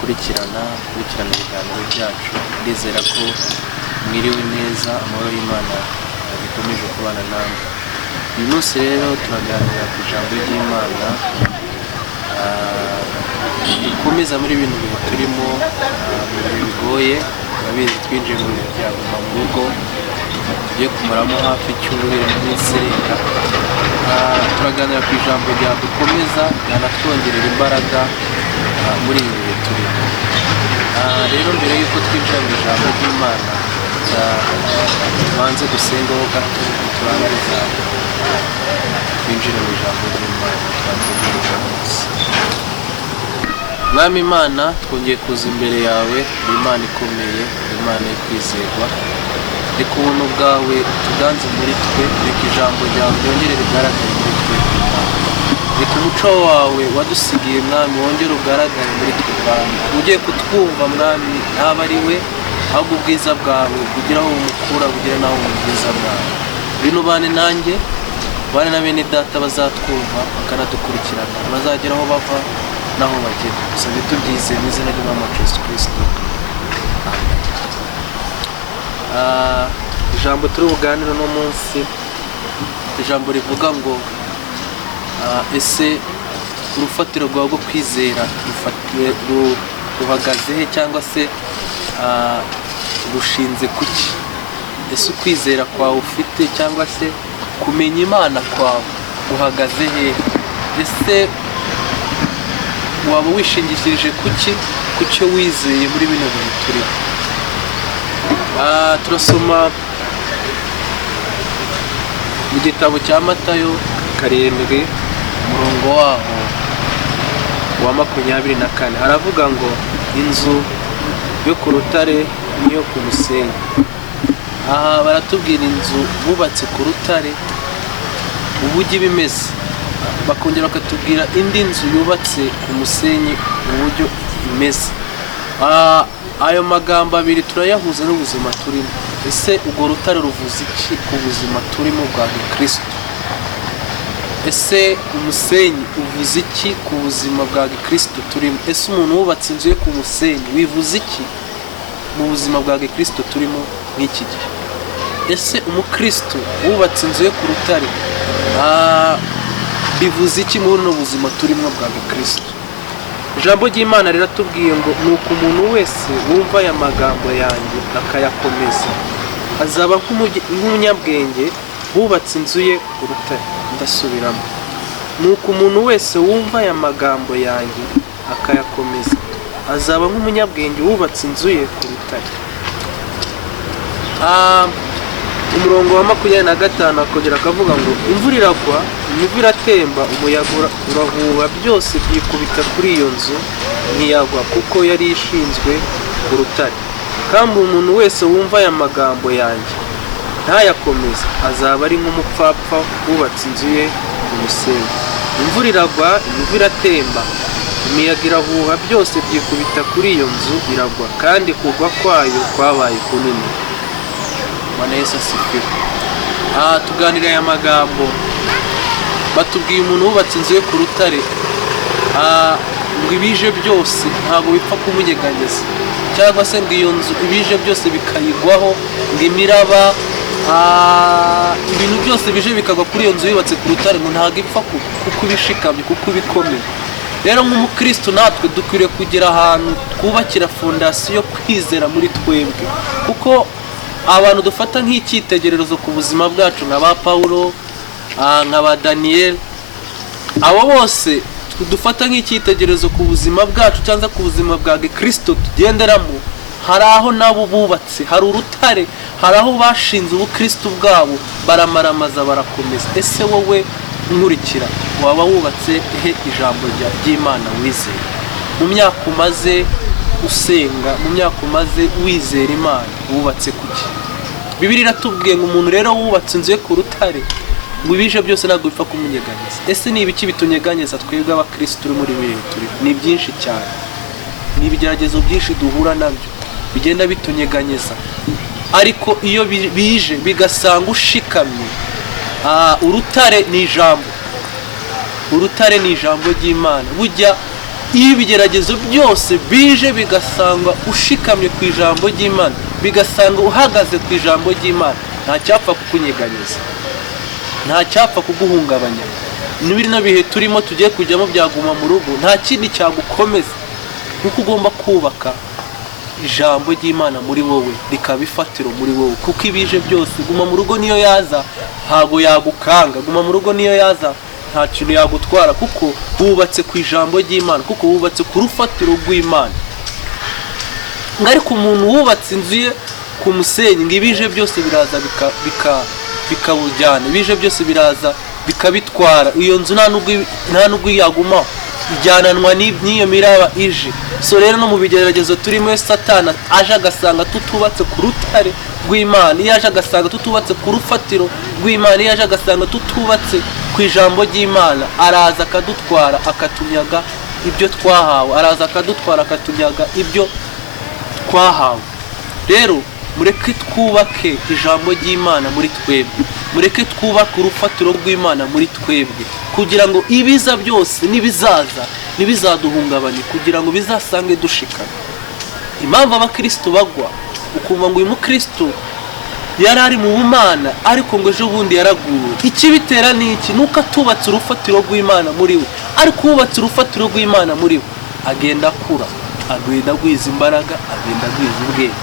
mukurikirana ibiganiro byacu. Ndizera ko mwiriwe neza, amahoro y'Imana bikomeje kubana namwe. Uyu munsi rero turaganira ku ijambo ry'Imana, dukomeza muri ibintu turimo mu bihe bigoye. Turabizi twinjiye mu bihe bya guma mu rugo, tugiye kumaramo hafi icyumweru n'iminsi irenga. Turaganira ku ijambo ryadukomeza, ryanatwongerera imbaraga muri ibi bihe turimo. Rero mbere y'uko twinjira mu ijambo ry'Imana, tubanze dusengeho gato turangiza twinjire mu ijambo ry'Imana. Mwami Imana, twongeye kuza imbere yawe, Imana ikomeye, Imana yo kwizerwa. Reka ubuntu bwawe utuganze muri twe, reka ijambo ryawe ryongere rigaragare muri twe. Reka umuco wawe wadusigiye Mwami wongere ugaragare muri twe Mwami. Ugiye kutwumva Mwami, ntaba ari we, ahubwo ubwiza bwawe bugira aho bumukura, bugira n'aho bumugeza Mwami. Bino bane nanjye, bane na bene data bazatwumva bakanadukurikirana, bazagera aho bava naho bagera. Gusa tubyizeye mu izina ry'Umwami wacu Yesu Kristo. Ijambo turi buganire uno munsi, ijambo rivuga ngo ese urufatiro rwawe rwo kwizera ruhagaze he, cyangwa se rushinze kuki? Ese ukwizera kwawe ufite cyangwa se kumenya Imana kwawe uhagaze he? Ese waba wishingikirije kuki wizeye muri bino bintu turimo? Turasoma mu gitabo cya Matayo 7 umurongo waho wa 24. Haravuga ngo inzu yo ku rutare niyo ku musenyi. Aha baratubwira inzu bubatse ku rutare uburyo bimeze, bakongera bakatubwira indi nzu yubatse ku musenyi uburyo imeze. Ayo magambo abiri turayahuza n'ubuzima turimo. Ese urwo rutare ruvuze iki ku buzima turimo bwa Kristo? Ese umusenyi uvuze iki ku buzima bwa Kristo turimo? Ese umuntu wubatse inzu ye ku musenyi wivuze iki mu buzima bwa Kristo turimo n'iki gihe? Ese umukristo wubatse inzu ye ku rutare bivuze iki muri no buzima turimo bwa Kristo? Ijambo ry'Imana riratubwiye ngo nuko umuntu wese wumva aya magambo yanjye akayakomeza azaba nk'umunyabwenge wubatse inzu ye ku rutare. Ndasubiramo, nuko umuntu wese wumva aya magambo yanjye akayakomeza azaba nk'umunyabwenge wubatse inzu ye ku rutare. Umurongo wa 25 akongera akavuga ngo imvura iragwa, imivu iratemba, umuyaga urahuha, byose byikubita kuri iyo nzu ntiyagwa, kuko yari ishinzwe ku rutare. Kandi umuntu wese wumva aya magambo yanjye ntayakomeza azaba ari nk'umupfapfa wubatse inzu ye ku musenyi. Imvura iragwa, imivu iratemba, imiyaga irahuha, byose byikubita kuri iyo nzu iragwa, kandi kugwa kwayo kwabaye kunini. Bwana Yesu asifiwe. Tuganira aya magambo, batubwiye umuntu wubatse inzu ye ku rutare, ngo ibije byose ntabwo bipfa kumunyeganyeza, cyangwa se ngo iyo nzu ibije byose bikayigwaho, ngo imiraba, ibintu byose bije bikagwa kuri iyo nzu yubatse ku rutare, ngo ntabwo ipfa kuko ibishikamye, kuko ibikomeye. Rero nk'umukristo natwe dukwiriye kugira ahantu twubakira fondasiyo kwizera muri twebwe, kuko abantu dufata nk'icyitegererezo ku buzima bwacu nka ba Paulo, nka ba Daniel, abo bose dufata nk'icyitegererezo ku buzima bwacu cyangwa ku buzima bwa Kristo tugenderamo, hari aho nabo bubatse, hari urutare, hari aho bashinze ubukristo bwabo, baramaramaza, barakomeza. Ese wowe nkurikira, waba wubatse he ijambo ry'Imana wizeye? Mu myaka umaze usenga, mu myaka umaze wizera Imana, wubatse kuki? Bibiliya iratubwiye ngo umuntu rero wubatse inzu ye ku rutare, ngo ibije byose ntabwo bipfa kumunyeganyeza. Ese ni ibiki bitunyeganyeza twebwe abakristo turi muri bihe turi? Ni byinshi cyane, ni ibigeragezo byinshi duhura nabyo bigenda bitunyeganyeza. Ariko iyo bije bigasanga ushikamye, urutare ni ijambo, urutare ni ijambo ry'Imana. Burya iyo ibigeragezo byose bije bigasanga ushikamye ku ijambo ry'Imana, bigasanga uhagaze ku ijambo ry'Imana, nta cyapfa kukunyeganyeza, nta cyapfa kuguhungabanya. N'ibiri no bihe turimo tugiye kujyamo byaguma mu rugo, nta kindi cyagukomeza, kuko ugomba kubaka ijambo ry'Imana muri wowe, rikaba ifatiro muri wowe. Kuko ibije byose, guma mu rugo niyo yaza ntago yagukanga, guma mu rugo niyo yaza nta kintu yagutwara, kuko wubatse ku ijambo ry'Imana, kuko wubatse ku rufatiro rw'Imana. Ariko umuntu wubatse inzu ye ku musenyi, ngo ibije byose biraza bikawujyana, ibije byose biraza bikabitwara, iyo nzu nta nubwo yagumaho, ijyananwa n'iyo miraba ije. So rero no mu bigeragezo turimo, Satani aje agasanga tutubatse ku rutare rw'Imana, iyo aje agasanga tutubatse ku rufatiro rw'Imana, iyo aje agasanga tutubatse ku ijambo ry'Imana, araza akadutwara akatunyaga ibyo twahawe, araza akadutwara akatunyaga ibyo twahawe. Rero mureke twubake ijambo ry'Imana muri twebwe, mureke twubake urufatiro rw'Imana muri twebwe, kugira ngo ibiza byose nibizaza nibizaduhungabanye, kugira ngo bizasange dushikana. Impamvu abakristo bagwa, ukumva ngo uyu mukristo yari ari mu bumana ariko ngo ejo bundi yaraguye. Ikibitera ni iki? Nuko atubatse urufatiro rw'Imana muri we. Ariko ubatse urufatiro rw'Imana muri we agenda akura, agenda agwiza imbaraga, agenda agwiza ubwenge.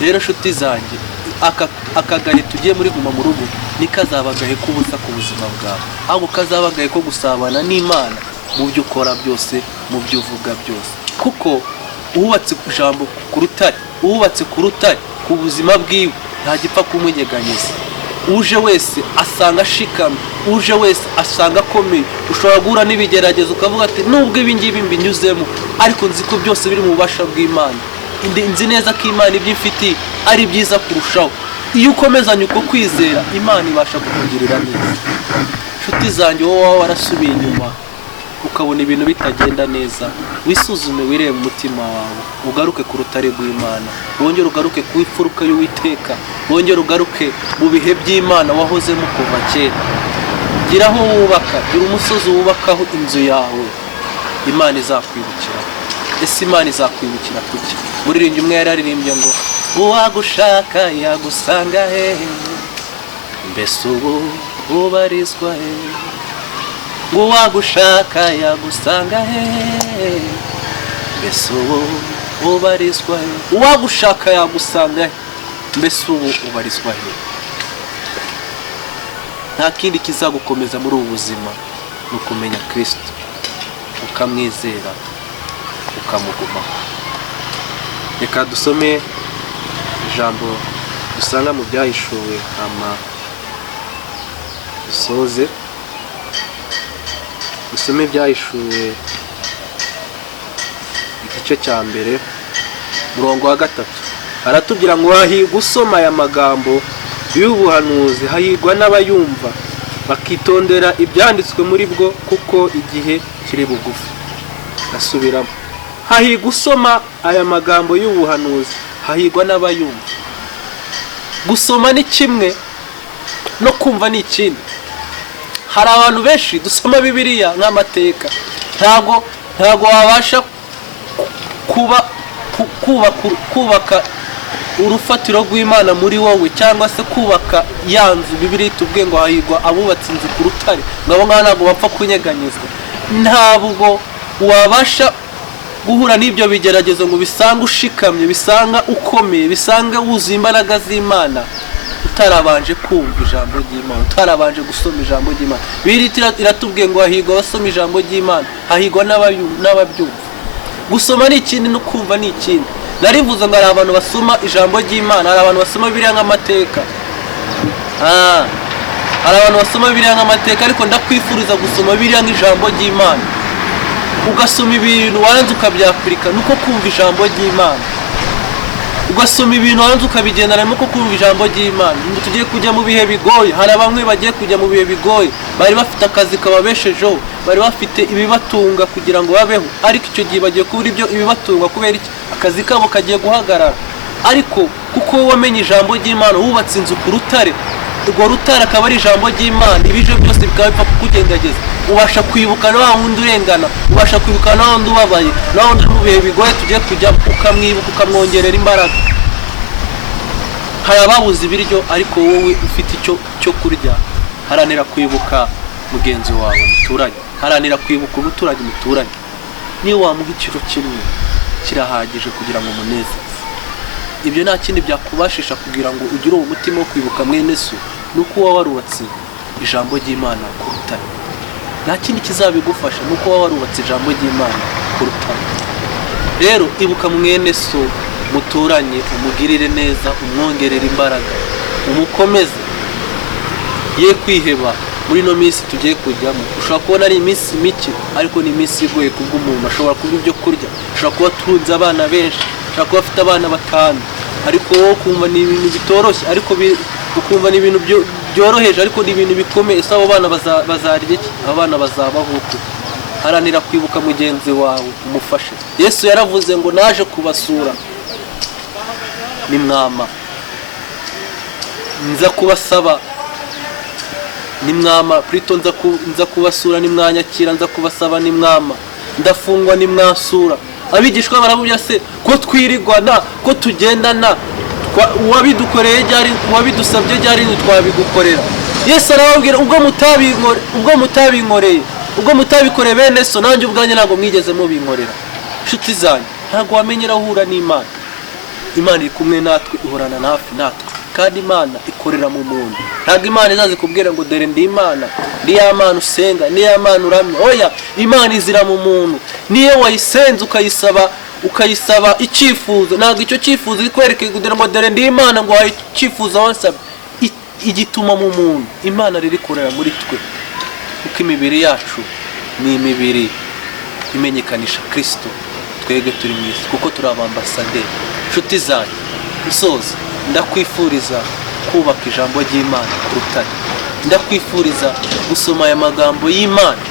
Rero nshuti zanjye, akagahe tugiye muri guma mu rugo nikazabagahe kubuza ku buzima bwawe, ahubwo kazabagahe ko gusabana n'Imana mu byo ukora byose, mu byo uvuga byose. Kuko uwubatse ku ijambo ku rutare, uwubatse ku rutare ku buzima bwiwe, nta gipfa kumunyeganyeza. Uje wese asanga ashikamye, uje wese asanga akomeye. Ushobora guhura n'ibigeragezo ukavuga ati nubwo ibi ngibi mbinyuzemo, ariko nzi ko byose biri mu bubasha bw'Imana, nzi neza ko Imana ibyo ifitiye ari byiza kurushaho. Iyo ukomezanye uko kwizera, Imana ibasha kukugirira neza. Nshuti zanjye, wowe waba warasubiye inyuma ukabona ibintu bitagenda neza, wisuzume, wirebe mu mutima wawe, ugaruke ku rutare rw'Imana, wongere ugaruke ku ifuruka y'Uwiteka, wongere ugaruke mu bihe by'Imana wahozemo kuva kera. Gira aho wubaka, gira umusozi wubakaho inzu yawe, Imana izakwibukira. Ese Imana izakwibukira kuki? Muririmbyi umwe yararirimbye ngo uwagushaka yagusanga he, mbese ubu ubarizwa he? Ngo wagushaka yagusanga he, mbese ubu ubarizwa he? Uwagushaka yagusanga he, mbese ubu ubarizwa he? Nta kindi kizagukomeza muri ubu buzima ni ukumenya Kristo, ukamwizera, ukamugumaho. Reka dusome ijambo dusanga mu Byahishuwe, dusoze dusome Ibyahishuwe igice cya mbere murongo wa 3. Aratubwira ngo hahirwa usoma aya magambo y'ubuhanuzi, hahirwa n'abayumva bakitondera ibyanditswe muri bwo, kuko igihe kiri bugufi. Asubiramo, hahirwa usoma aya magambo y'ubuhanuzi, hahirwa n'abayumva. Gusoma ni kimwe, no kumva ni ikindi. Hari abantu benshi dusoma Bibiliya nk'amateka, ntago wabasha kubaka urufatiro rw'Imana muri wowe, cyangwa se kubaka yanzu. Bibiliya itubwiye ngo hahirwa abubatse inzu ku rutare, ngabo ngabo ntabwo bapfa kunyeganyezwa. Ntabwo wabasha guhura n'ibyo bigeragezo ngo bisanga ushikamye, bisanga ukomeye, bisanga wuzuye imbaraga z'Imana, utarabanje kumva ijambo ry'Imana, utarabanje gusoma ijambo ry'Imana. Bibiliya iratubwiye ngo hahirwa abasoma ijambo ry'Imana, hahirwa n'ababyumva. Gusoma ni ikindi, no kumva ni ikindi. Narivuze ngo hari abantu basoma ijambo ry'Imana, hari abantu basoma Bibiliya nk'amateka. Hari abantu basoma Bibiliya nk'amateka, ariko ndakwifuriza gusoma Bibiliya nk'ijambo ry'Imana. Ugasoma ibintu waranze ukabyapurika, nuko kumva ijambo ry'Imana. Ugasoma ibintu waranze ukabigendana, nuko kumva ijambo ry'Imana. Ngo tugiye kujya mu bihe bigoye, hari bamwe bagiye kujya mu bihe bigoye, bari bafite akazi kababeshejeho, bari bafite ibibatunga kugira ngo babeho, ariko icyo gihe bagiye kubura ibyo ibibatunga kubera iki? Akazi kabo kagiye guhagarara. Ariko kuko wamenye ijambo ry'Imana, wubatse inzu ku rutare, urwo rutare akaba ari ijambo ry'Imana, ibije byose bikaba bipfa kukugendageza. ubasha kwibuka na wa wundi urengana, ubasha kwibuka na wundi ubabaye, na wundi mu bihe bigoye tugiye kujya ukamwibuka, ukamwongerera imbaraga. Hari ababuze ibiryo ariko wowe ufite icyo kurya, haranira kwibuka mugenzi wawe muturanye, haranira kwibuka umuturage muturanye. Niyo wamuha ikiro kimwe kirahagije kugira ngo umunezeze. Ibyo nta kindi byakubashisha kugira ngo ugire uwo mutima wo kwibuka mwene so, nuko uba warubatse ijambo ry'Imana ku rutare. Nta kindi kizabigufasha nuko uba warubatse ijambo ry'Imana ku rutare. Rero ibuka mwene so muturanye, umugirire neza, umwongerera imbaraga, umukomeze, ye kwiheba. Muri no minsi tugiye kujyamo ushobora kubona ari iminsi mike ariko ni iminsi igoye kubw'umuntu. Ashobora kuba ibyo kurya, ashobora kuba atunze abana benshi, ashobora kuba afite abana 5, ariko wowe kumva ni ibintu bitoroshye, ariko ukumva ni ibintu byoroheje, ariko ni ibintu bikomeye. Abo bana bazarya iki? Abana bazabaho uko. Haranira kwibuka mugenzi wawe, umufashe. Yesu yaravuze ngo naje kubasura nimwama, nza kubasaba nimwama, prito nza kubasura nimwanyakira, nza kubasaba nimwama, ndafungwa nimwasura. Abigishwa barabubya se ko twirigwana, ko tugendana, wabidukoreye ryari, wabidusabye ryari ntitwabigukorera. Yesu arababwira ubwo mutabinkoreye, ubwo mutabikoreye bene so, nanjye ubwanjye ntabwo mwigeze mubinkorera. Nshuti zanjye, ntabwo wamenyera uhura n'Imana. Imana iri kumwe natwe, ihorana hafi natwe, kandi Imana ikorera mu muntu. Ntabwo Imana izaze kubwira ngo dore ndi Imana, ndi ya Mana usenga, ni ya Mana uramya. Oya, Imana izira mu muntu. Niyo wayisenze ukayisaba icyifuzo, ntabwo icyo cyifuzo ikwereke kugira ngo dore ndi Imana ngo wayicyifuza wansaba, igituma mu muntu. Imana riri korera muri twe, kuko imibiri yacu ni imibiri imenyekanisha Kristo. Twebwe turi mu isi kuko turi abambasaderi. Nshuti zanjye, usoza ndakwifuriza kubaka ijambo ry'Imana ku rutare. Ndakwifuriza gusoma aya magambo y'Imana,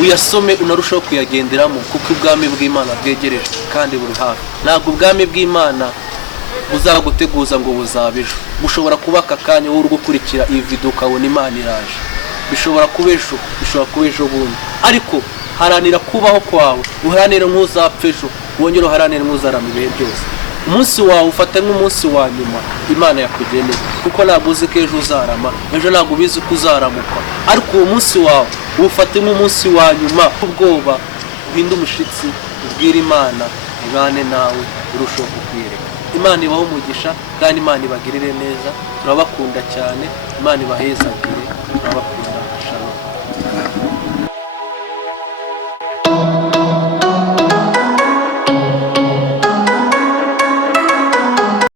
uyasome unarushaho kuyagenderamo, kuko ubwami bw'Imana bwegereje kandi buri hafi. Ntabwo ubwami bw'Imana buzaguteguza ngo buzabejo. Bushobora kuba aka kanya wowe uri gukurikira iyi video ukabona Imana iraje, bishobora kuba ejo, bishobora kuba ejo bundi, ariko haranira kubaho kwawe, uharanire nk'uzapfa ejo, wongere uharanire nk'uzarama ibihe byose. Umunsi wawe ufata nk'umunsi wa nyuma Imana yakugeneye, kuko ntabwo uzi ko ejo uzarama, ejo ntabwo ubizi ko uzaramuka, ariko uwo munsi wawe ufate nk'umunsi wa nyuma. Ubwoba uhinde umushitsi, ubwire Imana ibane nawe, urushaho kukwiyereka. Imana ibaho umugisha kandi Imana ibagirire neza. Turabakunda cyane. Imana ibahezagire.